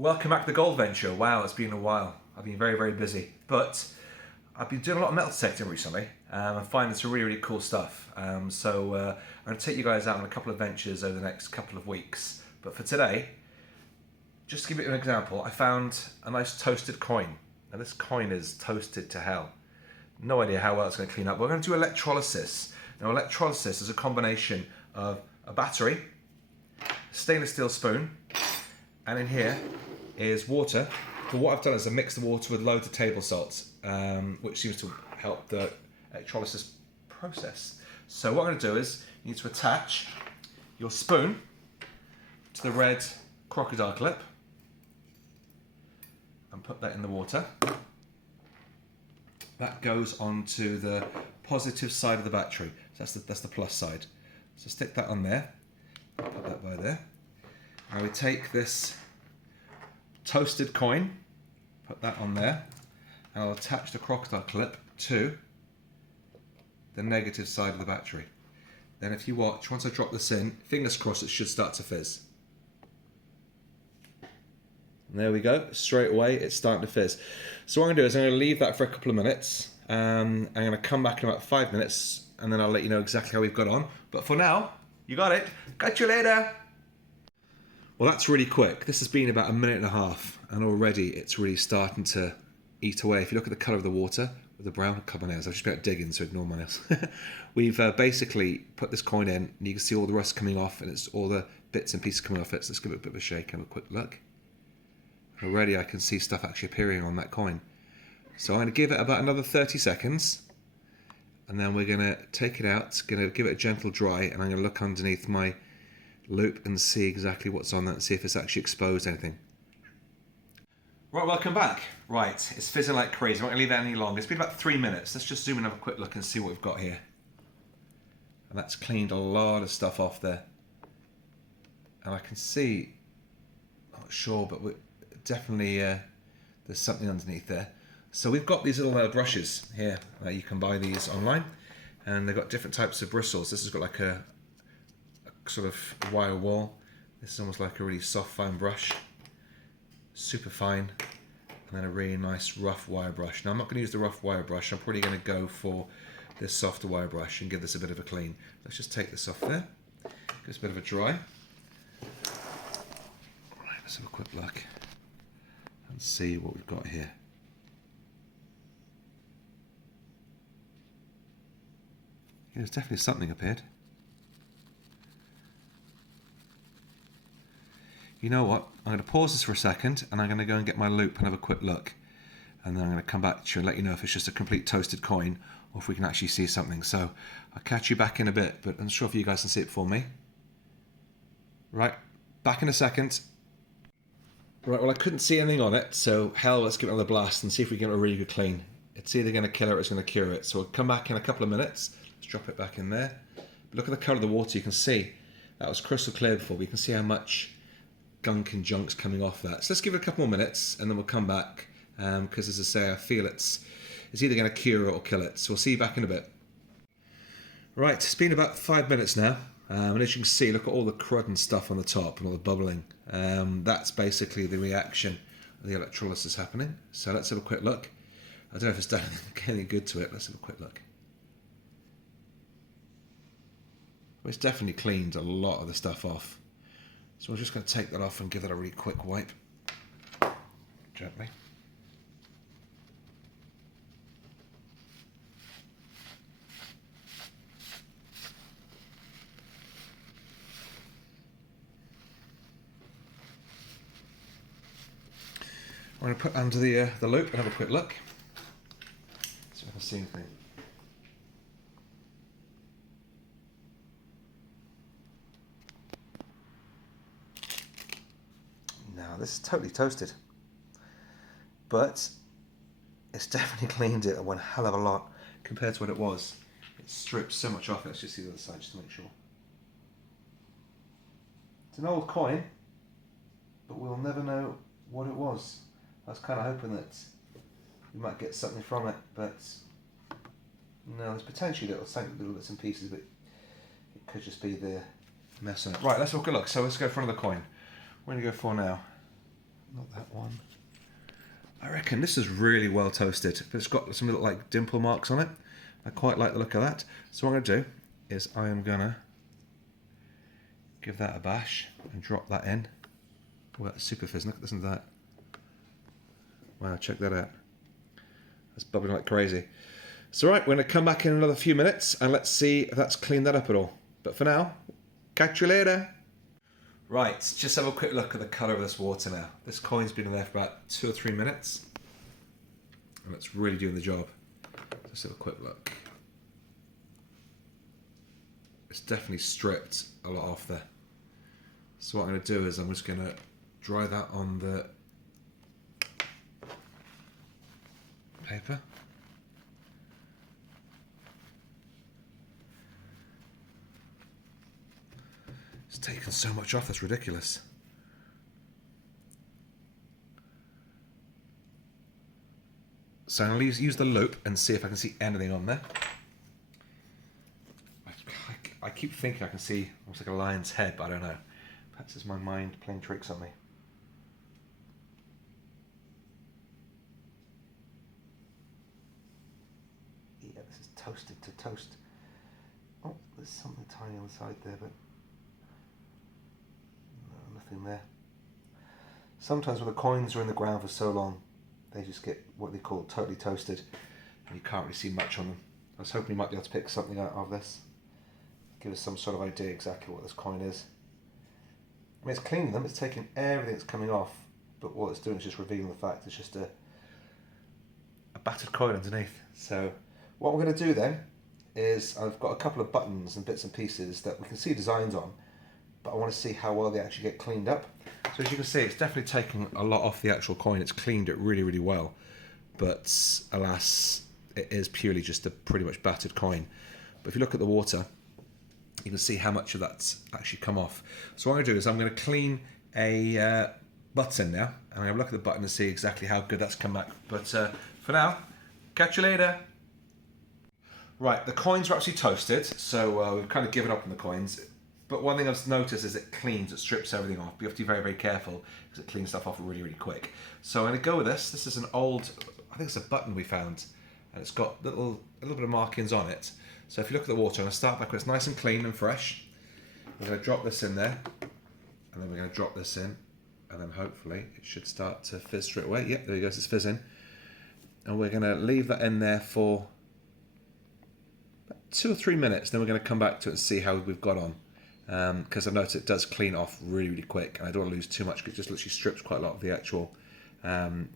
Welcome back to the Gold Venture. Wow, it's been a while. I've been very, very busy, but I've been doing a lot of metal detecting recently and finding some really, really cool stuff. So I'm going to take you guys out on a couple of ventures over the next couple of weeks. But for today, just to give you an example, I found a nice toasted coin. Now this coin is toasted to hell. No idea how well it's going to clean up. We're going to do electrolysis. Now electrolysis is a combination of a battery, stainless steel spoon, and in here is water. But what I've done is I mixed the water with loads of table salt, which seems to help the electrolysis process. So what I'm going to do is you need to attach your spoon to the red crocodile clip and put that in the water. That goes onto the positive side of the battery. So that's the plus side. So stick that on there, put that by there. Now we take this toasted coin, put that on there, and I'll attach the crocodile clip to the negative side of the battery. Then if you watch, once I drop this in, fingers crossed it should start to fizz. And there we go, straight away it's starting to fizz. So what I'm going to do is I'm going to leave that for a couple of minutes. I'm going to come back in about 5 minutes and then I'll let you know exactly how we've got on. But for now, you got it. Catch you later. Well, that's really quick. This has been about a minute and a half and already it's really starting to eat away. If you look at the colour of the water, with the brown, cut my nails. I've just been out digging, so ignore my nails. We've basically put this coin in and you can see all the rust coming off and it's all the bits and pieces coming off it. So let's give it a bit of a shake and have a quick look. Already I can see stuff actually appearing on that coin. So I'm going to give it about another 30 seconds and then we're going to take it out, going to give it a gentle dry, and I'm going to look underneath my loop and see exactly what's on that and see if it's actually exposed anything. Right, welcome back. Right, it's fizzing like crazy. I'm not going to leave that any longer. It's been about 3 minutes. Let's just zoom in and have a quick look and see what we've got here. And that's cleaned a lot of stuff off there. And I can see, not sure, but we're definitely there's something underneath there. So we've got these little brushes here. You can buy these online, and they've got different types of bristles. This has got like a sort of wire wall. This is almost like a really soft, fine brush, super fine, and then a really nice rough wire brush. Now I'm not going to use the rough wire brush. I'm probably going to go for this softer wire brush and give this a bit of a clean. Let's just take this off there. Give this a bit of a dry. Right, let's have a quick look and see what we've got here. Yeah, there's definitely something appeared. You know what? I'm going to pause this for a second and I'm going to go and get my loop and have a quick look. And then I'm going to come back to you and let you know if it's just a complete toasted coin or if we can actually see something. So I'll catch you back in a bit, but I'm sure if you guys can see it before me. Right, back in a second. Right, well I couldn't see anything on it, so hell, let's give it another blast and see if we can get a really good clean. It's either going to kill it or it's going to cure it. So we'll come back in a couple of minutes. Let's drop it back in there. But look at the colour of the water. You can see that was crystal clear before, but you can see how much gunk and junk's coming off that. So let's give it a couple more minutes and then we'll come back, because as I say, I feel it's either going to cure it or kill it. So we'll see you back in a bit. Right, it's been about 5 minutes now, and as you can see, look at all the crud and stuff on the top and all the bubbling. That's basically the reaction of the electrolysis happening. So let's have a quick look. I don't know if it's done anything good to it. Let's have a quick look. Well, it's definitely cleaned a lot of the stuff off. So we're just going to take that off and give that a really quick wipe. Gently. I'm going to put under the loop and have a quick look. See if I can see anything. Now this is totally toasted, but it's definitely cleaned it one hell of a lot compared to what it was. It stripped so much off. Let's just see the other side just to make sure. It's an old coin, but we'll never know what it was. I was kind of hoping that we might get something from it, but no, there's potentially little bits and pieces, but it could just be the mess on it. Right, let's have a look. So let's go for another coin. What are we going to go for now? not that one. I reckon this is really well toasted, but it's got some little like dimple marks on it. I quite like the look of that. So what I'm going to do is I am going to give that a bash and drop that in. Oh, that's super fizz. Look at this and that. Wow, check that out. That's bubbling like crazy. So right, we're going to come back in another few minutes and let's see if that's cleaned that up at all. But for now, catch you later. Right, just have a quick look at the colour of this water now. This coin's been in there for about 2 or 3 minutes. And it's really doing the job. Just have a quick look. It's definitely stripped a lot off there. So what I'm going to do is I'm just going to dry that on the paper. It's taken so much off, that's ridiculous. So I'm going to use the loupe and see if I can see anything on there. I keep thinking I can see almost like a lion's head, but I don't know. Perhaps it's my mind playing tricks on me. Yeah, this is toasted to toast. Oh, there's something tiny on the side there, but no, nothing there. Sometimes when the coins are in the ground for so long, they just get what they call totally toasted, and you can't really see much on them. I was hoping you might be able to pick something out of this. Give us some sort of idea exactly what this coin is. I mean, it's cleaning them, it's taking everything that's coming off, but what it's doing is just revealing the fact it's just a battered coin underneath. So what we're going to do then is I've got a couple of buttons and bits and pieces that we can see designs on, but I want to see how well they actually get cleaned up. So as you can see, it's definitely taken a lot off the actual coin. It's cleaned it really, really well, but alas, it is purely just a pretty much battered coin. But if you look at the water, you can see how much of that's actually come off. So what I'm going to do is I'm going to clean a button now, and I'm going to look at the button and see exactly how good that's come back. But for now, catch you later. Right, the coins are actually toasted, so we've kind of given up on the coins. But one thing I've noticed is it cleans, it strips everything off. But you have to be very, very careful because it cleans stuff off really, really quick. So I'm going to go with this. This is an old, I think it's a button we found, and it's got a little bit of markings on it. So if you look at the water, I'm going to start back with it's nice and clean and fresh. We're going to drop this in there, and then we're going to drop this in, and then hopefully it should start to fizz straight away. Yep, there you go, it's fizzing. And we're going to leave that in there for about 2 or 3 minutes, then we're going to come back to it and see how we've got on. Because I've noticed it does clean off really, really quick, and I don't want to lose too much because it just literally strips quite a lot of the actual item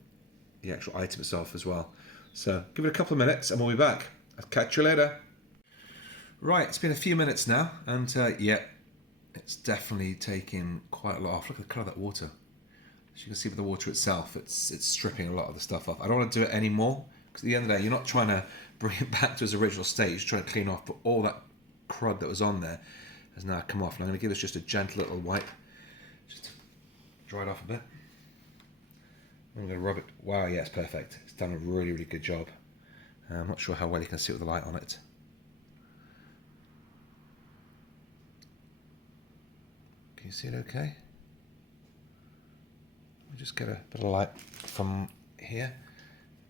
itself as well. So give it a couple of minutes and we'll be back. I'll catch you later. Right, it's been a few minutes now, and yeah, it's definitely taken quite a lot off. Look at the colour of that water. As you can see with the water itself, it's stripping a lot of the stuff off. I don't want to do it anymore, because at the end of the day, you're not trying to bring it back to its original state, you're trying to clean off, but all that crud that was on there has now come off. And I'm going to give this just a gentle little wipe, just to dry it off a bit. I'm going to rub it. Wow, yeah, it's perfect. It's done a really, really good job. I'm not sure how well you can see it with the light on it. Can you see it okay? I'll just get a bit of light from here,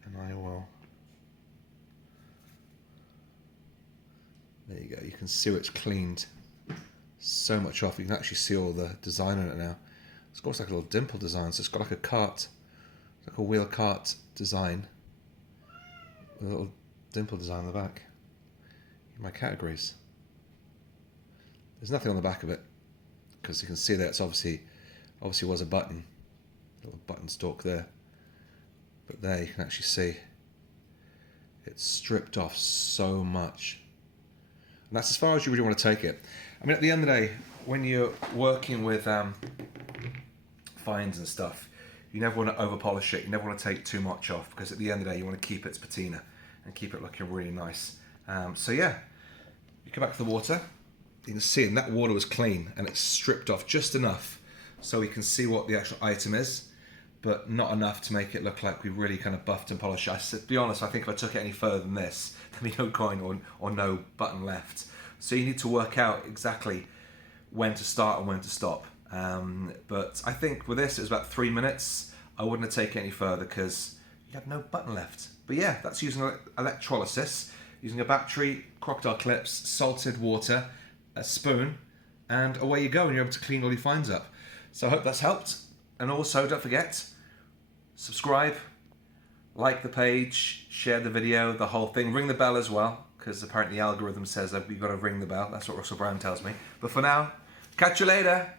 and I will. There you go. You can see where it's cleaned so much off. You can actually see all the design on it now. It's got like a little dimple design, so it's got like a cart, like a wheel cart design, with a little dimple design on the back. In my categories, there's nothing on the back of it, because you can see that it's obviously was a button, little button stalk there. But there you can actually see it's stripped off so much. And that's as far as you really want to take it. I mean, at the end of the day, when you're working with fines and stuff, you never want to over polish it. You never want to take too much off, because at the end of the day, you want to keep its patina and keep it looking really nice. So yeah, you come back to the water. You can see, and that water was clean, and it's stripped off just enough so we can see what the actual item is, but not enough to make it look like we really kind of buffed and polished it. To be honest, I think if I took it any further than this, there'd be no coin or no button left. So you need to work out exactly when to start and when to stop. But I think with this, it was about 3 minutes. I wouldn't have taken it any further because you'd have no button left. But yeah, that's using electrolysis, using a battery, crocodile clips, salted water, a spoon, and away you go, and you're able to clean all your finds up. So I hope that's helped. And also, don't forget, subscribe, like the page, share the video, the whole thing. Ring the bell as well, because apparently the algorithm says that you've got to ring the bell. That's what Russell Brand tells me. But for now, catch you later.